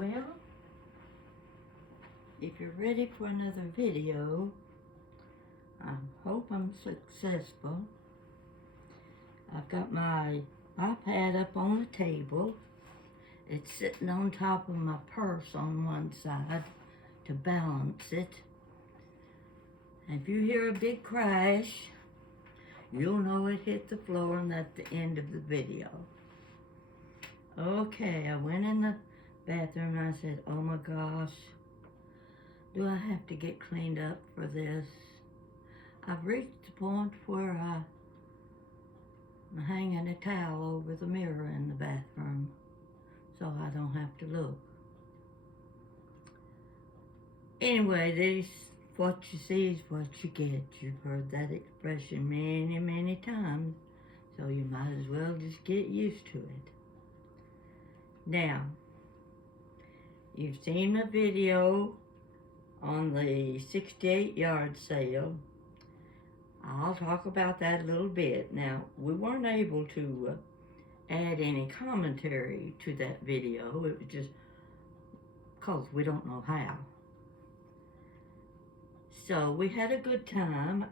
Well, if you're ready for another video, I hope I'm successful. I've got my iPad up on the table. It's sitting on top of my purse on one side to balance it. And if you hear a big crash, you'll know it hit the floor, and that's the end of the video. Okay, I went in the bathroom and I said, oh my gosh, do I have to get cleaned up for this? I've reached the point where I'm hanging a towel over the mirror in the bathroom so I don't have to look. Anyway, what you see is what you get. You've heard that expression many, many times, so you might as well just get used to it. Now, you've seen the video on the 68 yard sale. I'll talk about that a little bit. Now, we weren't able to add any commentary to that video. It was just because we don't know how. So we had a good time.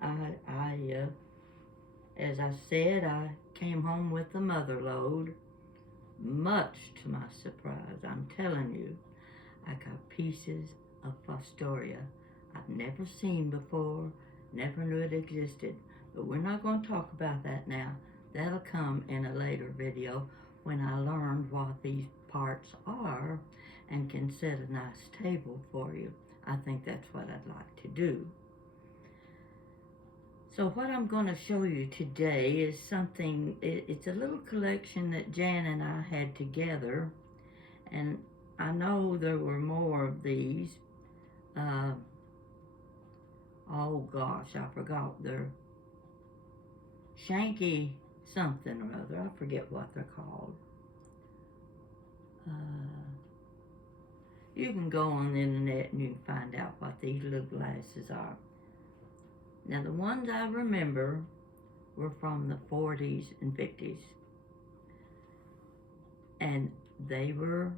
As I said, I came home with the mother load. Much to my surprise, I'm telling you, I got pieces of Fostoria I've never seen before, never knew it existed. But we're not going to talk about that now. That'll come in a later video when I learned what these parts are and can set a nice table for you. I think that's what I'd like to do. So what I'm going to show you today is something, it's a little collection that Jan and I had together, and I know there were more of these. Oh gosh, I forgot. They're Swanky something or other. I forget what they're called. You can go on the internet and you can find out what these little glasses are. Now, the ones I remember were from the 40s and 50s. And they were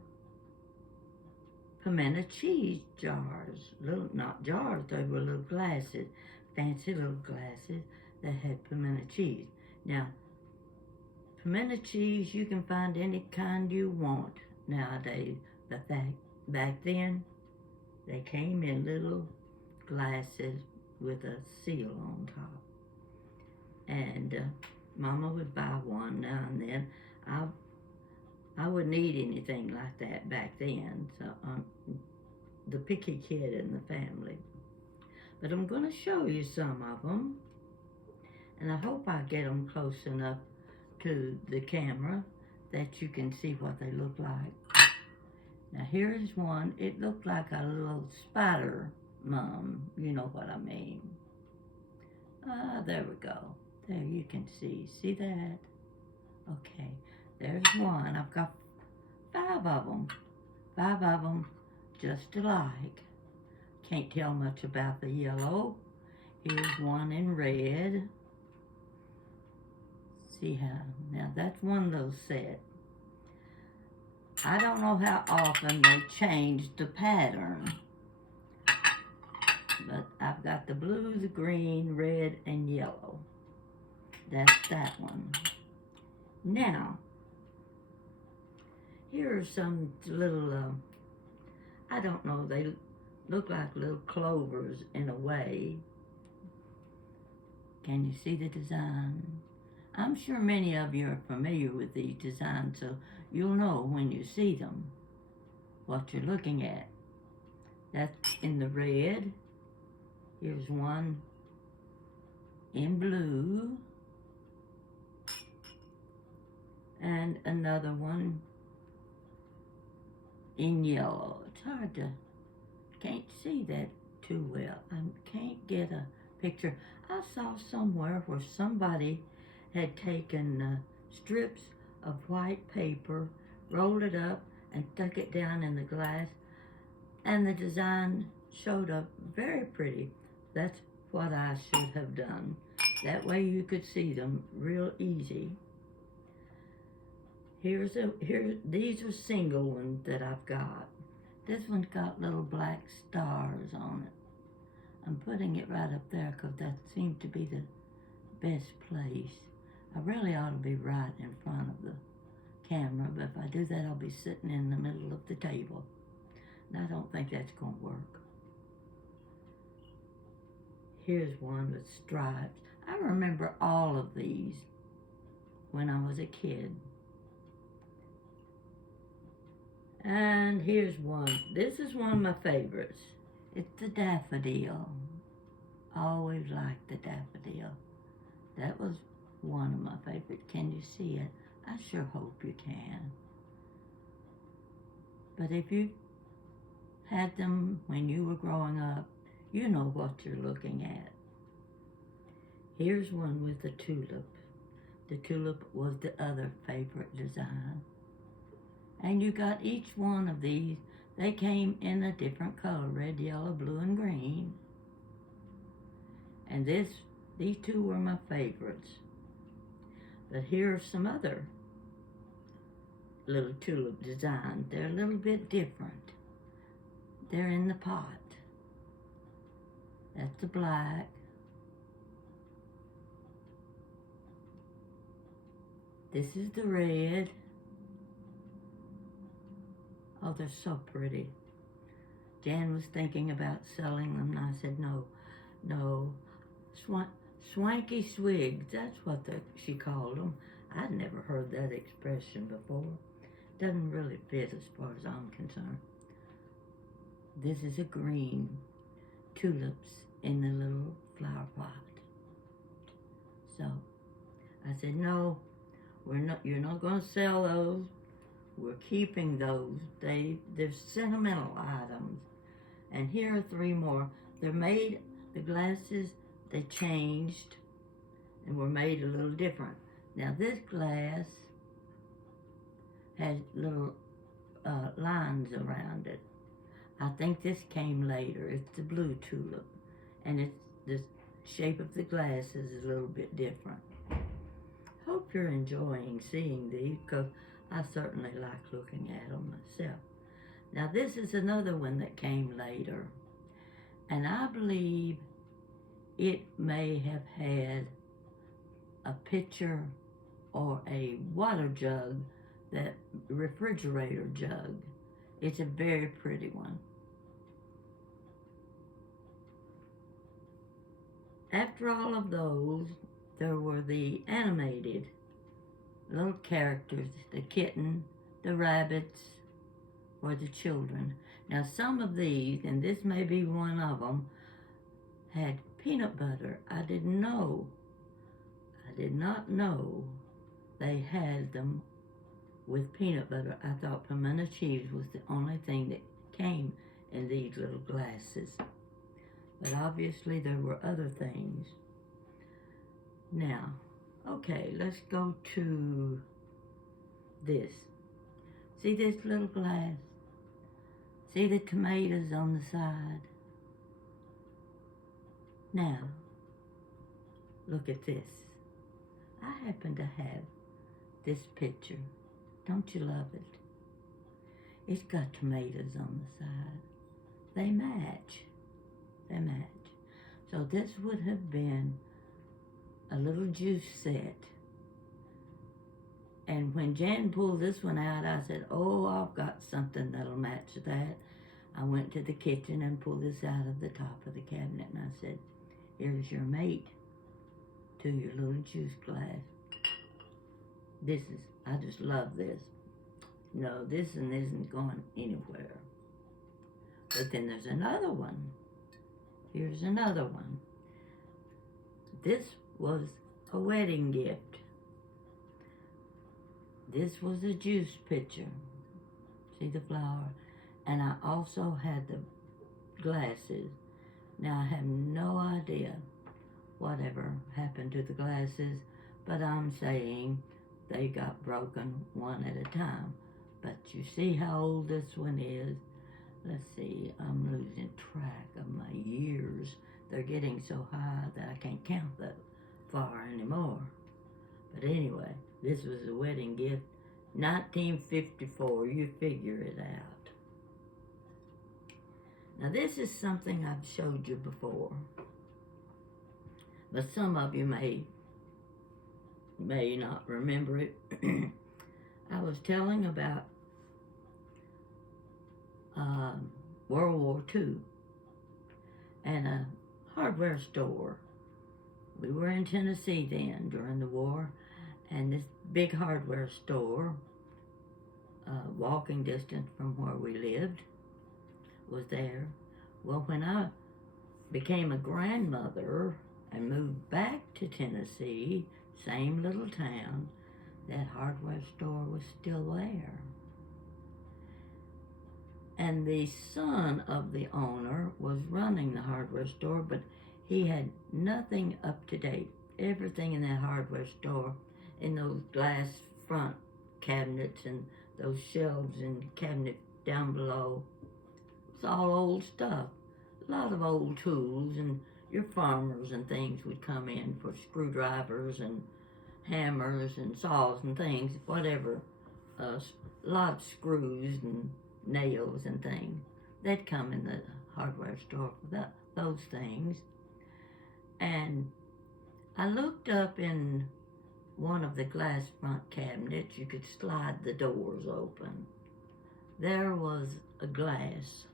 pimento cheese jars. Little, not jars, they were little glasses. Fancy little glasses that had pimento cheese. Now, pimento cheese, you can find any kind you want nowadays. But back then, they came in little glasses with a seal on top. And Mama would buy one now and then. I wouldn't eat anything like that back then, so I'm the picky kid in the family. But I'm going to show you some of them, and I hope I get them close enough to the camera that you can see what they look like. Now here's one. It looked like a little spider mom, you know what I mean. There we go. There you can see that? Okay, there's one. I've got 5 of them. 5 of them just alike. Can't tell much about the yellow. Here's one in red. See how, now that's one of those sets. I don't know how often they changed the pattern. But I've got the blue, the green, red, and yellow. That's that one. Now, here are some little, I don't know, they look like little clovers in a way. Can you see the design? I'm sure many of you are familiar with these designs, so you'll know when you see them what you're looking at. That's in the red. Here's one in blue, and another one in yellow. It's hard to, can't see that too well. I can't get a picture. I saw somewhere where somebody had taken strips of white paper, rolled it up, and stuck it down in the glass, and the design showed up very pretty. That's what I should have done. That way you could see them real easy. These are single ones that I've got. This one's got little black stars on it. I'm putting it right up there because that seems to be the best place. I really ought to be right in front of the camera, but if I do that, I'll be sitting in the middle of the table. And I don't think that's going to work. Here's one with stripes. I remember all of these when I was a kid. And here's one. This is one of my favorites. It's the daffodil. I always liked the daffodil. That was one of my favorites. Can you see it? I sure hope you can. But if you had them when you were growing up, you know what you're looking at. Here's one with the tulip. The tulip was the other favorite design. And you got each one of these. They came in a different color, red, yellow, blue, and green. And these two were my favorites. But here are some other little tulip designs. They're a little bit different. They're in the pot. That's the black. This is the red. Oh, they're so pretty. Jan was thinking about selling them, and I said, no. Swanky Swigs, that's what she called them. I'd never heard that expression before. Doesn't really fit as far as I'm concerned. This is a green. Tulips in the little flower pot. So, I said, no, you're not going to sell those. We're keeping those. They're sentimental items. And here are three more. They're made, the glasses, they changed and were made a little different. Now this glass has little lines around it. I think this came later. It's the blue tulip. And it's the shape of the glasses is a little bit different. Hope you're enjoying seeing these because I certainly like looking at them myself. Now this is another one that came later. And I believe it may have had a pitcher or a water jug, that refrigerator jug. It's a very pretty one. After all of those, there were the animated little characters, the kitten, the rabbits, or the children. Now some of these, and this may be one of them, had peanut butter. I did not know they had them with peanut butter. I thought pimento cheese was the only thing that came in these little glasses. But obviously there were other things. Now, okay, let's go to this. See this little glass? See the tomatoes on the side? Now, look at this. I happen to have this picture. Don't you love it? It's got tomatoes on the side. They match. They match. So this would have been a little juice set. And when Jan pulled this one out, I said, oh, I've got something that'll match that. I went to the kitchen and pulled this out of the top of the cabinet, and I said, here's your mate to your little juice glass. I just love this. No, this one isn't going anywhere. But then there's another one. Here's another one. This was a wedding gift. This was a juice pitcher. See the flower? And I also had the glasses. Now I have no idea whatever happened to the glasses, but I'm saying they got broken one at a time. But you see how old this one is? Let's see, I'm losing track of my years. They're getting so high that I can't count that far anymore. But anyway, this was a wedding gift, 1954, you figure it out. Now this is something I've showed you before, but some of you may not remember it. I was telling about World War II and a hardware store. We were in Tennessee then during the war, and this big hardware store, walking distance from where we lived, was there. Well, when I became a grandmother and moved back to Tennessee, same little town, that hardware store was still there. And the son of the owner was running the hardware store, but he had nothing up to date. Everything in that hardware store, in those glass front cabinets and those shelves and cabinet down below, it's all old stuff. A lot of old tools, and your farmers and things would come in for screwdrivers and hammers and saws and things, whatever. A lot of screws and nails and things. They'd come in the hardware store for those things. And I looked up in one of the glass front cabinets. You could slide the doors open. There was a glass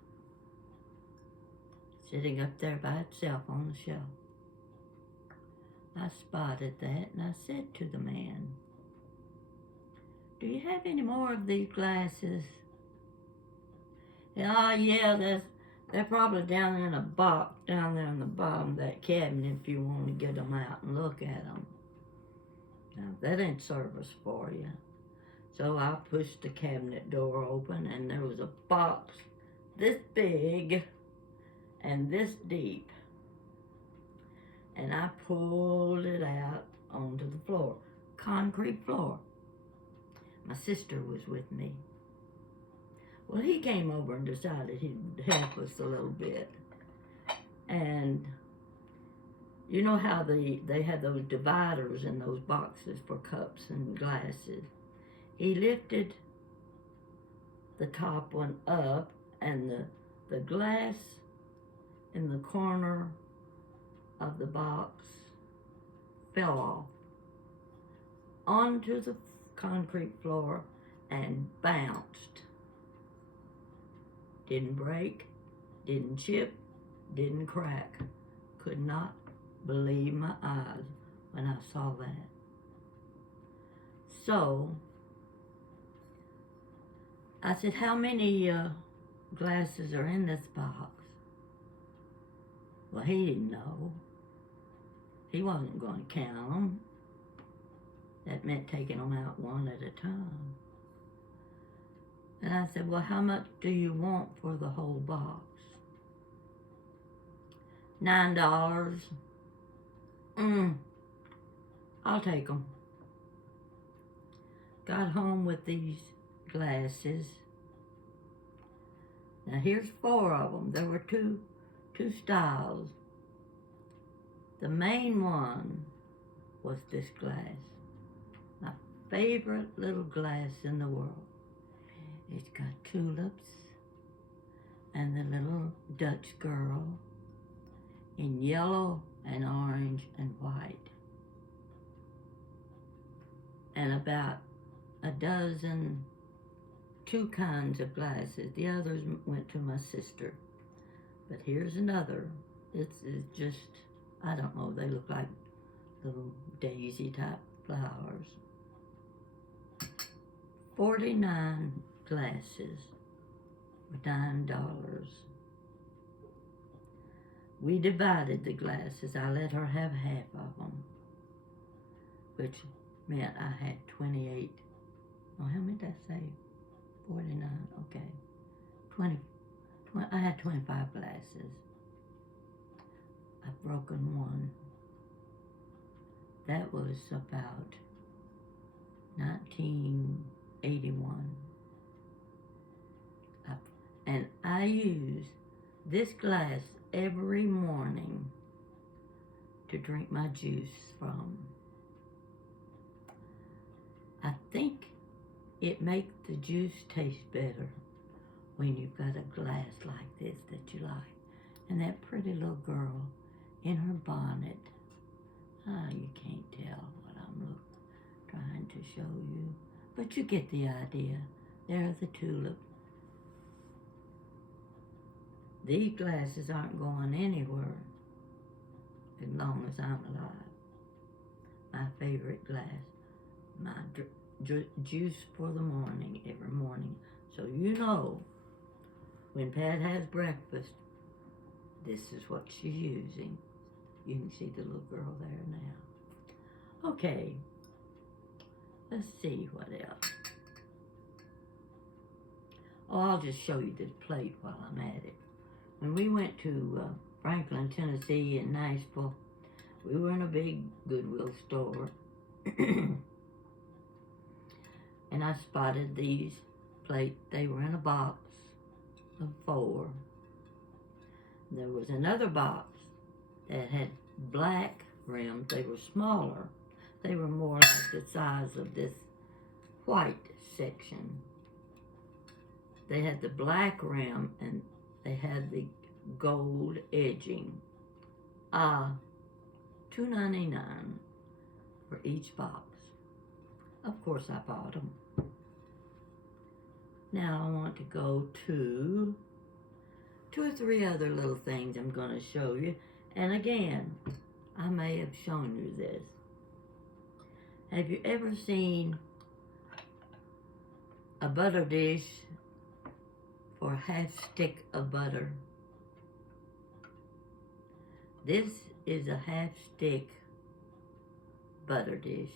sitting up there by itself on the shelf. I spotted that and I said to the man, "Do you have any more of these glasses?" "Oh, yeah, they're probably down in a box down there in the bottom of that cabinet if you want to get them out and look at them." Now, that ain't service for you. So I pushed the cabinet door open, and there was a box this big and this deep. And I pulled it out onto the floor, concrete floor. My sister was with me. Well, he came over and decided he'd help us a little bit. And you know how they had those dividers in those boxes for cups and glasses. He lifted the top one up, and the glass in the corner of the box fell off onto the concrete floor and bounced. Didn't break, didn't chip, didn't crack. Could not believe my eyes when I saw that. So I said, "How many glasses are in this box?" Well, he didn't know. He wasn't going to count them. That meant taking them out one at a time. And I said, "Well, how much do you want for the whole box?" $9. I'll take them. Got home with these glasses. Now here's 4 of them. There were two styles. The main one was this glass. My favorite little glass in the world. It's got tulips and the little Dutch girl in yellow and orange and white. And about a dozen, 2 kinds of glasses. The others went to my sister. But here's another. It's just, I don't know, they look like little daisy type flowers. 49 glasses for $9. We divided the glasses. I let her have half of them, which meant I had 28. Oh, how many did I say? 49, okay. 20, I had 25 glasses. I've broken one. That was about 1981. And I use this glass every morning to drink my juice from. I think it makes the juice taste better when you've got a glass like this that you like. And that pretty little girl in her bonnet. You can't tell what I'm trying to show you, but you get the idea. There's the tulip. These glasses aren't going anywhere as long as I'm alive. My favorite glass, my juice for the morning, every morning. So you know, when Pat has breakfast, this is what she's using. You can see the little girl there now. Okay, let's see what else. Oh, I'll just show you this plate while I'm at it. When we went to Franklin, Tennessee in Nashville, we were in a big Goodwill store. And I spotted these plates. They were in a box of 4. There was another box that had black rims. They were smaller. They were more like the size of this white section. They had the black rim and they had the gold edging. $2.99 for each box. Of course I bought them. Now I want to go to 2 or 3 other little things I'm going to show you. And again, I may have shown you this. Have you ever seen a butter dish for a half stick of butter? This is a half stick butter dish.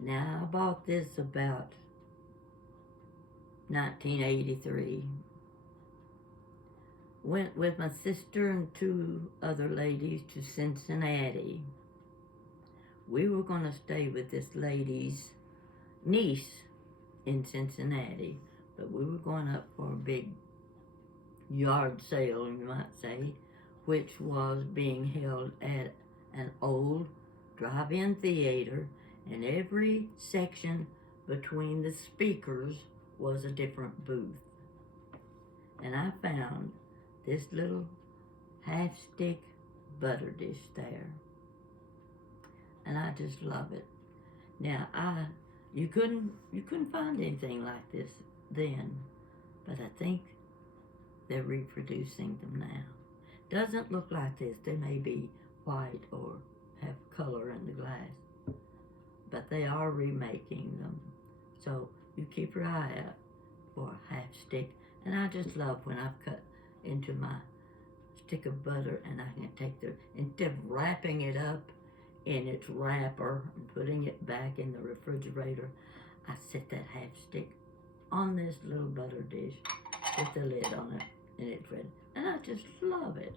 Now I bought this about 1983. Went with my sister and 2 other ladies to Cincinnati. We were going to stay with this lady's niece in Cincinnati, but we were going up for a big yard sale, you might say, which was being held at an old drive-in theater, and every section between the speakers was a different booth. And I found this little half-stick butter dish there, and I just love it. Now you couldn't find anything like this then, but I think they're reproducing them now. Doesn't look like this. They may be white or have color in the glass, but they are remaking them. So you keep your eye out for a half stick. And I just love when I've cut into my stick of butter and I can take instead of wrapping it up in its wrapper and putting it back in the refrigerator, I set that half stick on this little butter dish with the lid on it, and it's ready. And I just love it.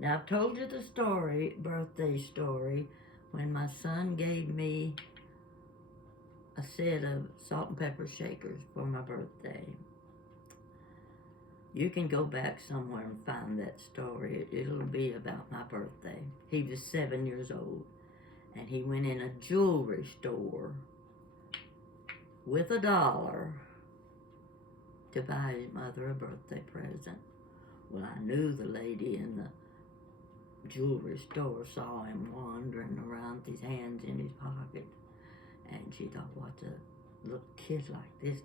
Now I've told you the story, birthday story, when my son gave me a set of salt and pepper shakers for my birthday. You can go back somewhere and find that story. It'll be about my birthday. He was 7 years old, and he went in a jewelry store with $1 to buy his mother a birthday present. Well, I knew the lady in the jewelry store saw him wandering around with his hands in his pocket, and she thought, what's a little kid like this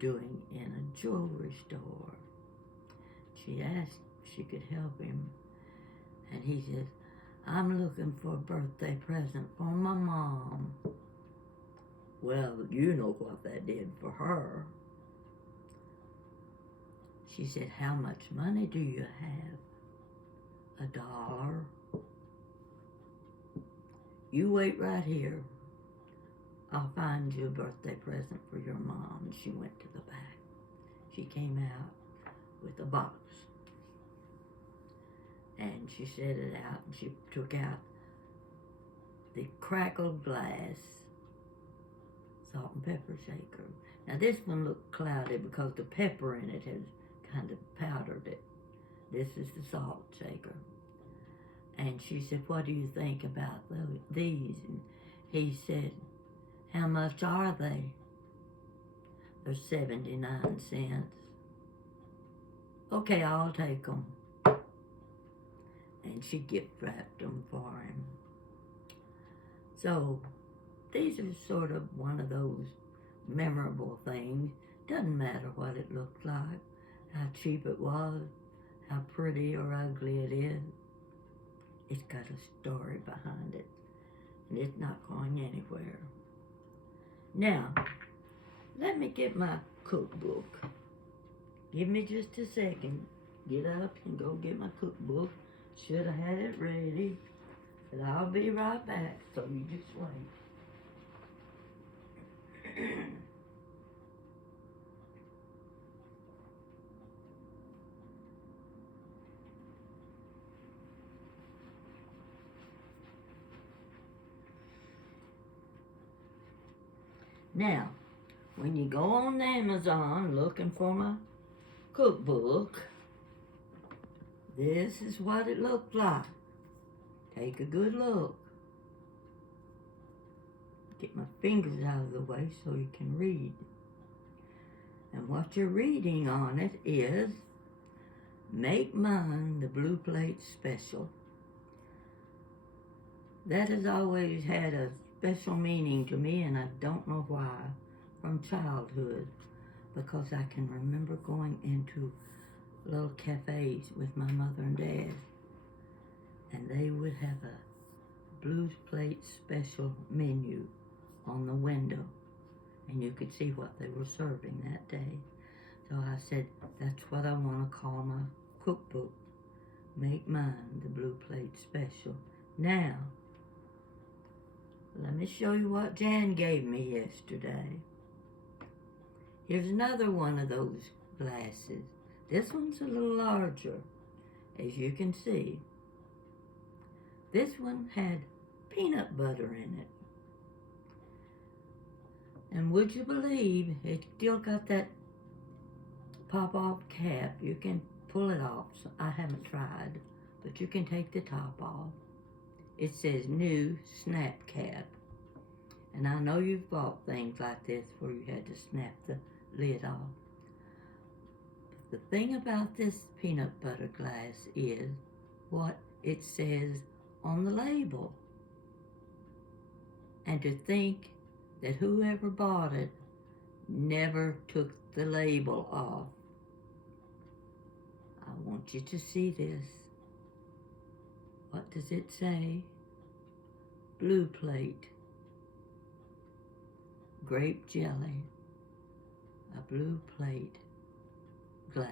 doing in a jewelry store? She asked if she could help him, and he said, I'm looking for a birthday present for my mom. Well, you know what that did for her. She said, how much money do you have? $1. You wait right here. I'll find you a birthday present for your mom. And she went to the back. She came out with a box. And she set it out, and she took out the crackled glass salt and pepper shaker. Now this one looked cloudy because the pepper in it has kind of powdered it. This is the salt shaker. And she said, what do you think about these? And he said, how much are they? They're 79 cents. Okay, I'll take them. And she gift wrapped them for him. So these are sort of one of those memorable things. Doesn't matter what it looked like, how cheap it was, how pretty or ugly it is. It's got a story behind it, and it's not going anywhere. Now, let me get my cookbook. Give me just a second. Get up and go get my cookbook. Should have had it ready, but I'll be right back, so you just wait. Now, when you go on Amazon looking for my cookbook, this is what it looked like. Take a good look. Get my fingers out of the way so you can read. And what you're reading on it is, Make Mine the Blue Plate Special. That has always had a special meaning to me, and I don't know why, from childhood, because I can remember going into little cafes with my mother and dad, and they would have a Blue Plate Special menu on the window, and you could see what they were serving that day. So I said, that's what I want to call my cookbook, Make Mine the Blue Plate Special. Now, let me show you what Jan gave me yesterday. Here's another one of those glasses. This one's a little larger, as you can see. This one had peanut butter in it. And would you believe it still got that pop-off cap? You can pull it off. So I haven't tried, but you can take the top off. It says new snap cap. And I know you've bought things like this where you had to snap the lid off. But the thing about this peanut butter glass is what it says on the label. And to think that whoever bought it never took the label off. I want you to see this. What does it say? Blue Plate. Grape jelly. A blue plate glass.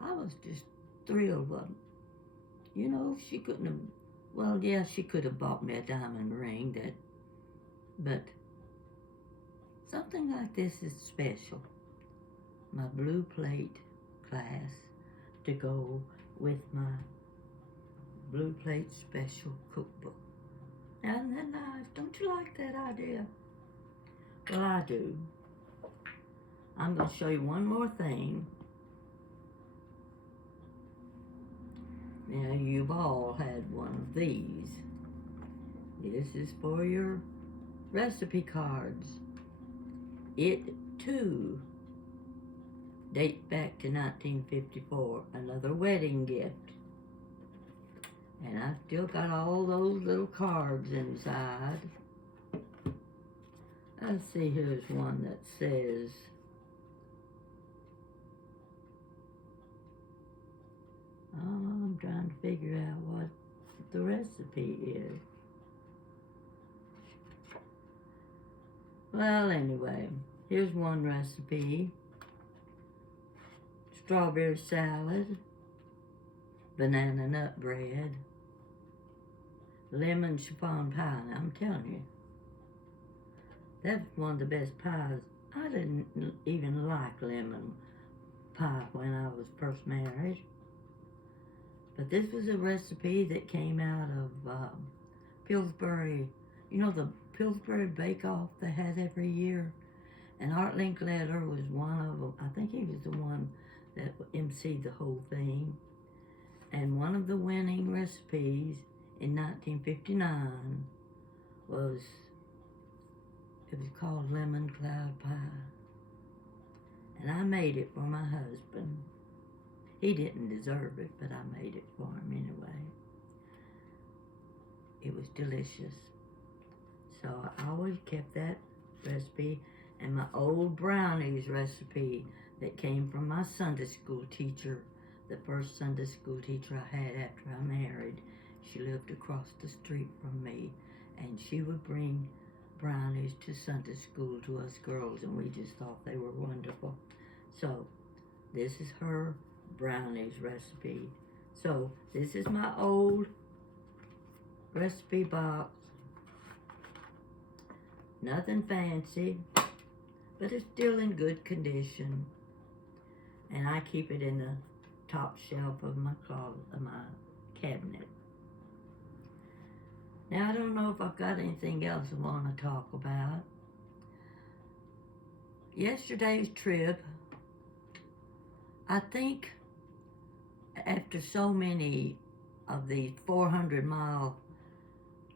I was just thrilled. You know, she couldn't have, well, yeah, she could have bought me a diamond ring, but something like this is special. My blue plate glass to go with my Blue Plate Special cookbook. Isn't that nice? Don't you like that idea? Well, I do. I'm going to show you one more thing. Now, you've all had one of these. This is for your recipe cards. It, too, dates back to 1954, another wedding gift. And I've still got all those little cards inside. Let's see, here's one that says, I'm trying to figure out what the recipe is. Well, anyway, here's one recipe. Strawberry salad, banana nut bread, lemon chiffon pie. Now, I'm telling you, that's one of the best pies. I didn't even like lemon pie when I was first married. But this was a recipe that came out of Pillsbury. You know the Pillsbury Bake-Off they had every year? And Art Linkletter was one of them. I think he was the one that emceed the whole thing. And one of the winning recipes in 1959 was, it was called lemon cloud pie. And I made it for my husband. He didn't deserve it, but I made it for him anyway. It was delicious. So I always kept that recipe, and my old brownies recipe that came from my Sunday school teacher, the first Sunday school teacher I had after I married. She lived across the street from me, and she would bring brownies to Sunday school to us girls, and we just thought they were wonderful. So this is her brownies recipe. So this is my old recipe box. Nothing fancy, but it's still in good condition. And I keep it in the top shelf of my cabinet. Now, I don't know if I've got anything else I want to talk about. Yesterday's trip, I think after so many of these 400-mile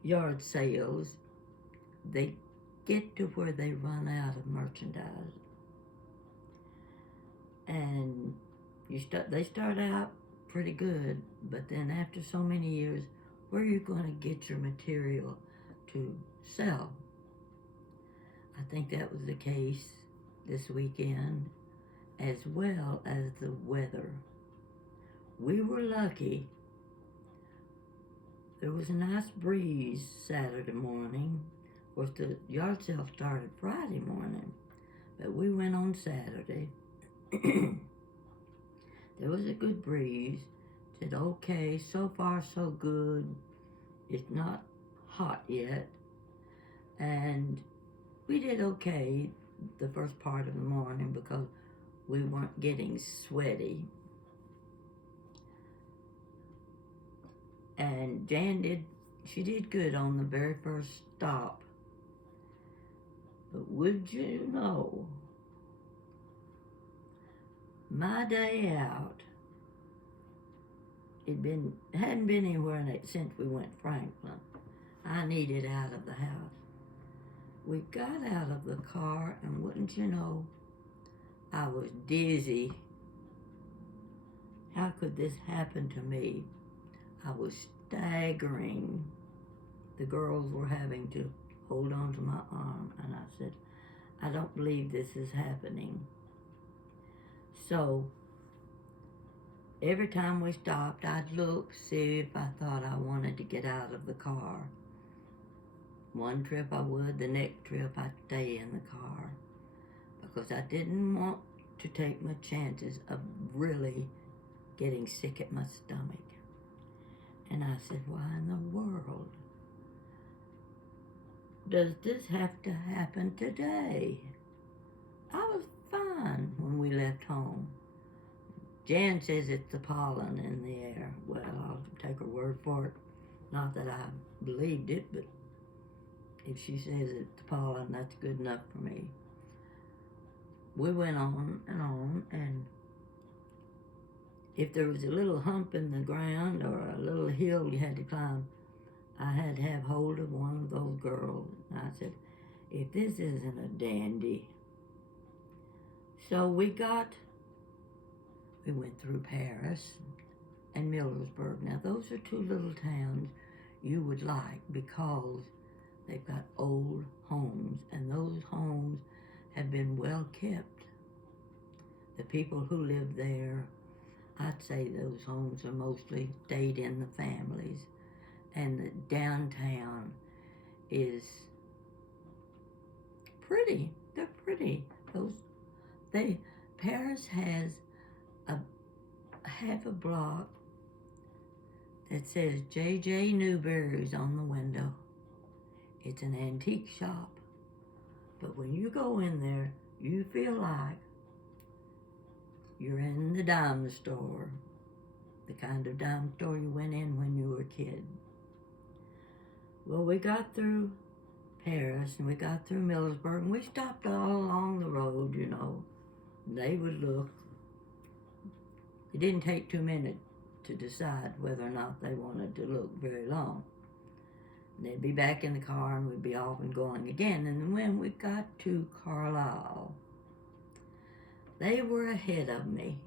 yard sales, they get to where they run out of merchandise. And they start out pretty good, but then after so many years, where are you going to get your material to sell? I think that was the case this weekend, as well as the weather. We were lucky. There was a nice breeze Saturday morning. Of course, the yard sale started Friday morning, but we went on Saturday. There was a good breeze. Said, okay, so far so good. It's not hot yet. And we did okay the first part of the morning because we weren't getting sweaty. And Jan she did good on the very first stop. But would you know, my day out, hadn't been anywhere since we went Franklin. I needed out of the house. We got out of the car, and wouldn't you know, I was dizzy. How could this happen to me? I was staggering. The girls were having to hold on to my arm, and I said, I don't believe this is happening. So every time we stopped, I'd look, see if I thought I wanted to get out of the car. One trip I would, the next trip I'd stay in the car, because I didn't want to take my chances of really getting sick at my stomach. And I said, why in the world does this have to happen today? I was fine when we left home. Jan says it's the pollen in the air. Well, I'll take her word for it. Not that I believed it, but if she says it's the pollen, that's good enough for me. We went on, and if there was a little hump in the ground or a little hill you had to climb, I had to have hold of one of those girls. And I said, if this isn't a dandy. So we went through Paris and Millersburg. Now, those are two little towns you would like because they've got old homes, and those homes have been well kept. The people who live there, I'd say those homes are mostly stayed in the families. And the downtown is pretty. They're pretty. Paris has a half a block that says J.J. Newberry's on the window. It's an antique shop. But when you go in there, you feel like you're in the dime store, the kind of dime store you went in when you were a kid. Well, we got through Paris and we got through Millersburg, and we stopped all along the road, you know. They would look. It didn't take 2 minutes to decide whether or not they wanted to look very long. They'd be back in the car and we'd be off and going again. And when we got to Carlisle, They were ahead of me,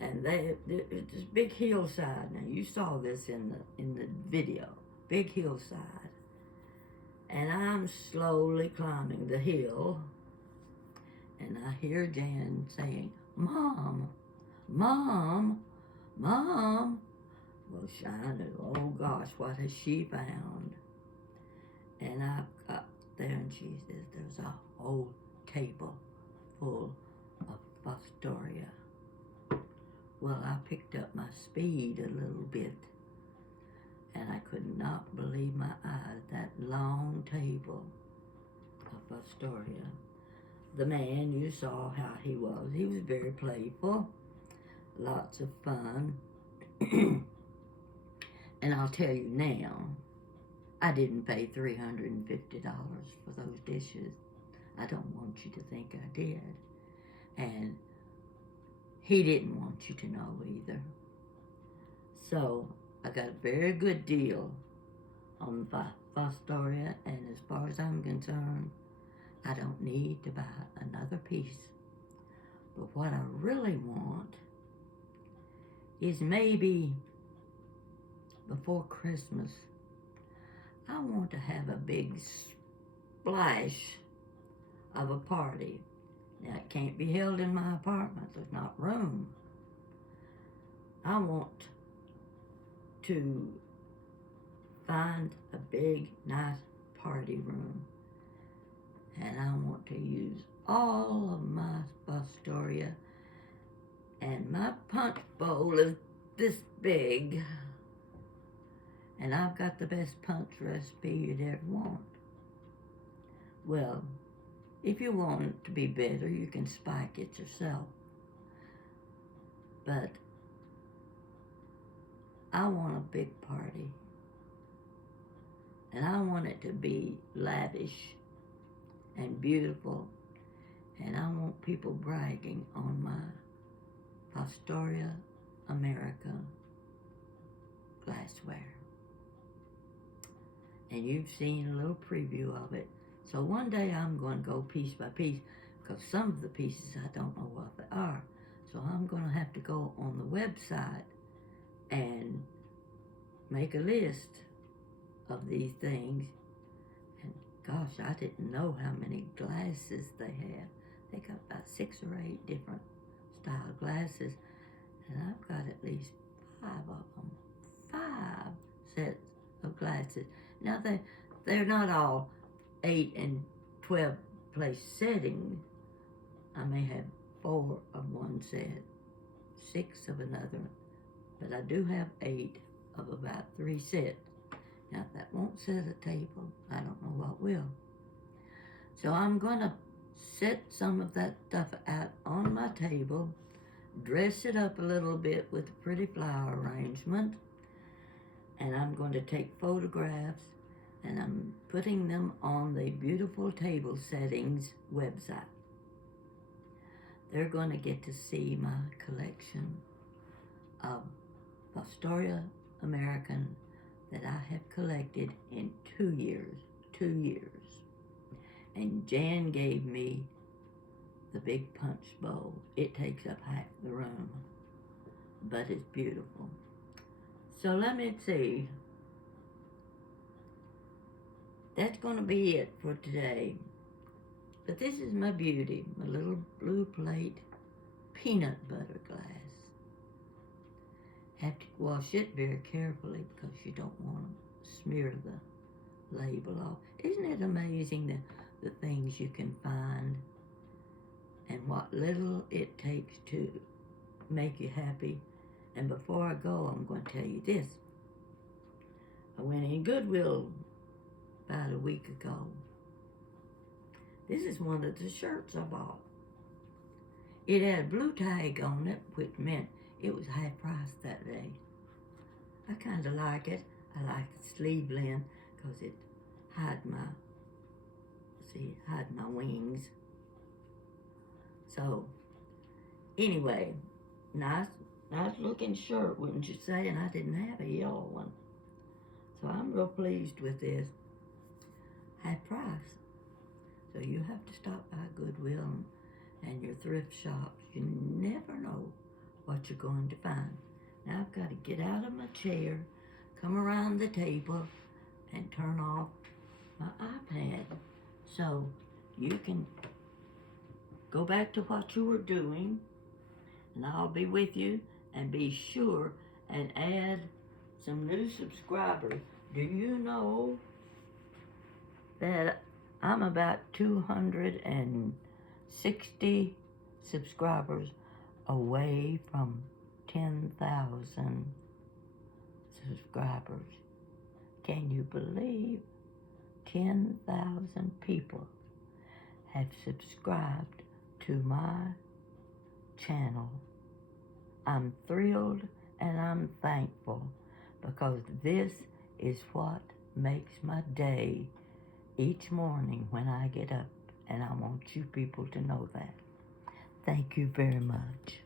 and it's this big hillside. Now you saw this in the video, big hillside, and I'm slowly climbing the hill, and I hear Jan saying, "Mom, Mom, Mom." Well, Shina, oh gosh, what has she found? And I got there, and she says, "There's a whole table full of Fostoria." Well, I picked up my speed a little bit, and I could not believe my eyes. That long table of Fostoria. The man, you saw how he was. He was very playful, lots of fun. And I'll tell you now, I didn't pay $350 for those dishes. I don't want you to think I did. And he didn't want you to know either. So I got a very good deal on Fostoria, and as far as I'm concerned, I don't need to buy another piece. But what I really want is maybe before Christmas, I want to have a big splash of a party. Now, it can't be held in my apartment. There's not room. I want to find a big, nice party room. And I want to use all of my Fostoria. And my punch bowl is this big. And I've got the best punch recipe you'd ever want. Well, if you want it to be better, you can spike it yourself. But I want a big party. And I want it to be lavish and beautiful. And I want people bragging on my Fostoria America glassware. And you've seen a little preview of it. So one day I'm going to go piece by piece, because some of the pieces I don't know what they are. So I'm going to have to go on the website and make a list of these things. And gosh, I didn't know how many glasses they have. They got about 6 or 8 different style glasses. And I've got at least 5 of them. 5 sets of glasses. Now, they're not all 8 and 12 place settings. I may have 4 of one set, 6 of another, but I do have 8 of about 3 sets. Now, if that won't set a table, I don't know what will. So I'm going to set some of that stuff out on my table, dress it up a little bit with a pretty flower arrangement, and I'm going to take photographs, and I'm putting them on the Beautiful Table Settings website. They're going to get to see my collection of Fostoria American that I have collected in 2 years. 2 years. And Jan gave me the big punch bowl. It takes up half the room, but it's beautiful. So let me see. That's going to be it for today. But this is my beauty, my little blue plate peanut butter glass. Have to wash it very carefully because you don't want to smear the label off. Isn't it amazing the things you can find and what little it takes to make you happy? And before I go, I'm going to tell you this. I went in Goodwill about a week ago. This is one of the shirts I bought. It had a blue tag on it, which meant it was half price that day. I kind of like it. I like the sleeve length because it hide my wings. So, anyway, nice looking shirt, wouldn't you say? And I didn't have a yellow one. So I'm real pleased with this. Half price. So you have to stop by Goodwill and your thrift shops. You never know what you're going to find. Now I've got to get out of my chair, come around the table, and turn off my iPad so you can go back to what you were doing, and I'll be with you. And be sure and add some new subscribers. Do you know that I'm about 260 subscribers away from 10,000 subscribers? Can you believe 10,000 people have subscribed to my channel? I'm thrilled and I'm thankful, because this is what makes my day each morning when I get up, and I want you people to know that. Thank you very much.